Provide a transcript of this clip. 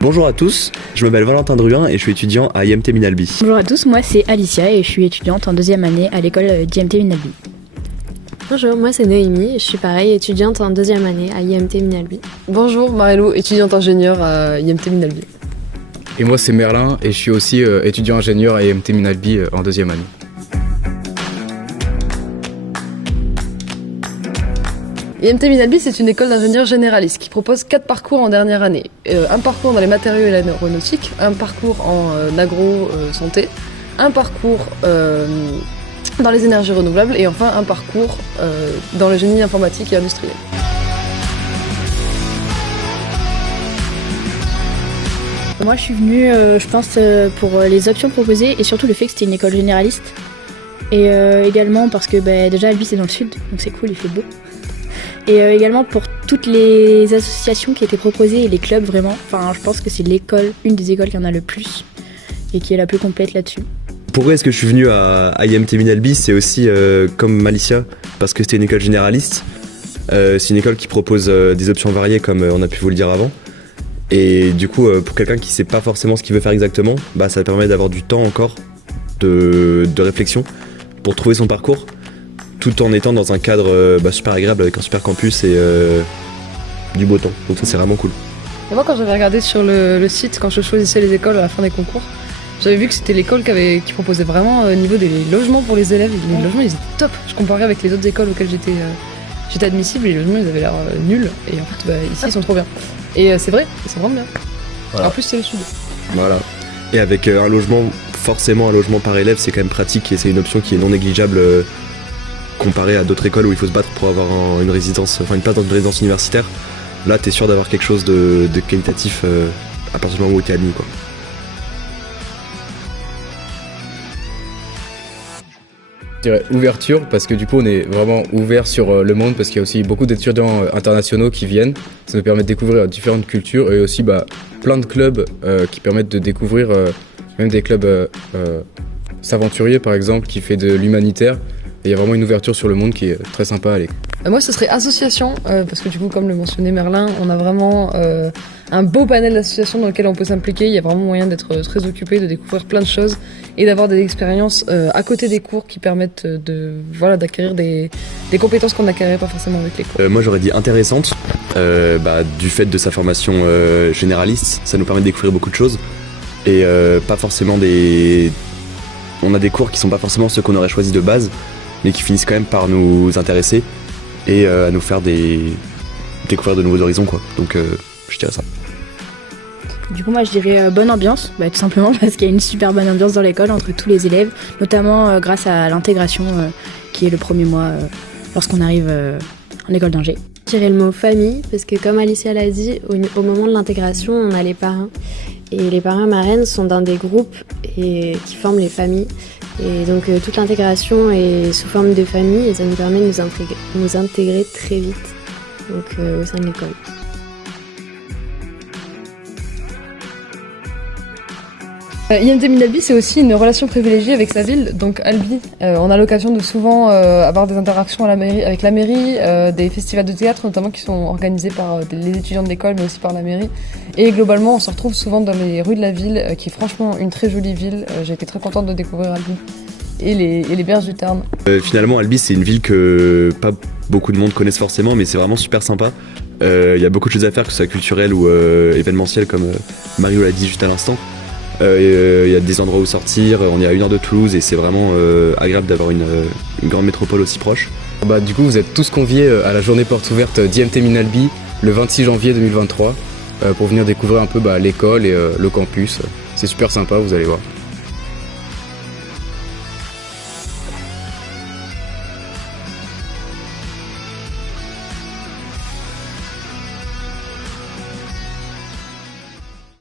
Bonjour à tous, je m'appelle Valentin Druin et je suis étudiant à IMT Minalbi. Bonjour à tous, moi c'est Alicia et je suis étudiante en deuxième année à l'école d'IMT Minalbi. Bonjour, moi c'est Noémie, je suis pareil, étudiante en deuxième année à IMT Minalbi. Bonjour, Marilou, étudiante ingénieure à IMT Minalbi. Et moi c'est Merlin et je suis aussi étudiant ingénieur à IMT Minalbi en deuxième année. IMT Minalbi, c'est une école d'ingénieurs généralistes qui propose 4 parcours en dernière année. Un parcours dans les matériaux et l'aéronautique, un parcours en agro-santé, un parcours dans les énergies renouvelables et enfin un parcours dans le génie informatique et industriel. Moi je suis venue, je pense, pour les options proposées et surtout le fait que c'était une école généraliste. Et également parce que déjà Albi c'est dans le sud, donc c'est cool, il fait beau. Et également pour toutes les associations qui étaient proposées et les clubs vraiment. Enfin, je pense que c'est l'école, une des écoles qui en a le plus et qui est la plus complète là-dessus. Pourquoi est-ce que je suis venu à IMT Minalbi? C'est aussi comme Malicia, parce que c'était une école généraliste. C'est une école qui propose des options variées comme on a pu vous le dire avant. Et du coup, pour quelqu'un qui sait pas forcément ce qu'il veut faire exactement, ça permet d'avoir du temps encore de réflexion pour trouver son parcours, tout en étant dans un cadre super agréable avec un super campus et du beau temps. Donc ça c'est vraiment cool. Et moi quand j'avais regardé sur le site, quand je choisissais les écoles à la fin des concours, j'avais vu que c'était l'école qui proposait vraiment au niveau des logements pour les élèves. Les logements ils étaient top. Je comparais avec les autres écoles auxquelles j'étais admissible, les logements ils avaient l'air nuls et en fait ici ils sont trop bien. Et c'est vrai, ils sont vraiment bien. Voilà. En plus c'est le sud. Voilà. Et avec un logement, forcément un logement par élève, c'est quand même pratique et c'est une option qui est non négligeable comparé à d'autres écoles où il faut se battre pour avoir une résidence, une place dans une résidence universitaire. Là t'es sûr d'avoir quelque chose de qualitatif à partir du moment où t'es admis, quoi. Je dirais ouverture parce que du coup on est vraiment ouvert sur le monde parce qu'il y a aussi beaucoup d'étudiants internationaux qui viennent. Ça nous permet de découvrir différentes cultures et aussi plein de clubs qui permettent de découvrir, même des clubs s'aventuriers par exemple qui fait de l'humanitaire. Et il y a vraiment une ouverture sur le monde qui est très sympa à aller. Moi ce serait association, parce que du coup comme le mentionnait Merlin, on a vraiment un beau panel d'associations dans lequel on peut s'impliquer. Il y a vraiment moyen d'être très occupé, de découvrir plein de choses et d'avoir des expériences à côté des cours qui permettent d'acquérir des compétences qu'on n'acquérirait pas forcément avec les cours. Moi j'aurais dit intéressante, du fait de sa formation généraliste, ça nous permet de découvrir beaucoup de choses et pas forcément on a des cours qui sont pas forcément ceux qu'on aurait choisis de base, mais qui finissent quand même par nous intéresser et à nous faire découvrir de nouveaux horizons, quoi. Donc je dirais ça. Du coup moi je dirais bonne ambiance, tout simplement parce qu'il y a une super bonne ambiance dans l'école entre tous les élèves, notamment grâce à l'intégration qui est le premier mois lorsqu'on arrive en école d'ingé. Je dirais le mot famille parce que comme Alicia l'a dit, au moment de l'intégration on a les parrains. Et les parrains marraines sont dans des groupes qui forment les familles. Et donc toute l'intégration est sous forme de famille et ça nous permet de nous intégrer très vite au sein de l'école. IMT Minalbi c'est aussi une relation privilégiée avec sa ville, donc Albi. On a l'occasion de souvent avoir des interactions avec la mairie, des festivals de théâtre notamment qui sont organisés par les étudiants de l'école mais aussi par la mairie. Et globalement on se retrouve souvent dans les rues de la ville qui est franchement une très jolie ville. J'ai été très contente de découvrir Albi et les berges du Tarn. Finalement Albi c'est une ville que pas beaucoup de monde connaissent forcément mais c'est vraiment super sympa. Il y a beaucoup de choses à faire, que ce soit culturel ou événementiel comme Mario l'a dit juste à l'instant. Il y a des endroits où sortir, on est à 1 heure de Toulouse et c'est vraiment agréable d'avoir une grande métropole aussi proche. Du coup vous êtes tous conviés à la journée porte ouverte d'IMT Minalbi le 26 janvier 2023 pour venir découvrir un peu l'école et le campus. C'est super sympa, vous allez voir.